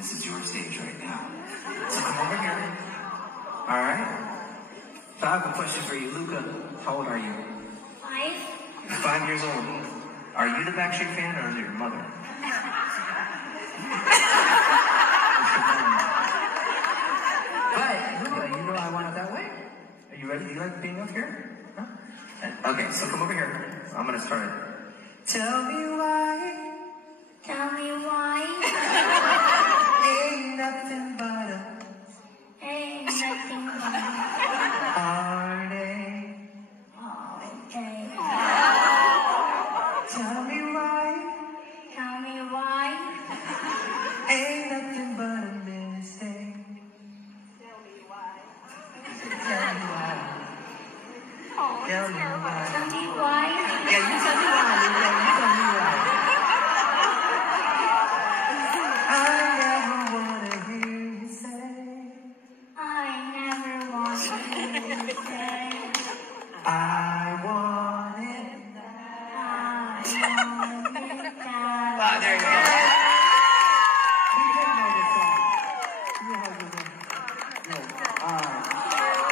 This is your stage right now. So come over here. All right? So I have a question for you. Luca, how old are you? 5. 5 years old. Are you the Backstreet fan or is it your mother? But, Luca, you know I want it that way. Are you ready? Do you like being up here? Huh? Okay, so come over here. I'm going to start it. Tell me why. Tell me why. Ain't nothing but a Ain't nothing but heartache. okay. Tell me why. Tell me why. Ain't nothing but a mistake. Tell me why. Tell me why. Oh, Tell me why. Tell me why. Yeah, you tell me why, Luca. You tell me why. I never wanna hear you say. I never want to say. I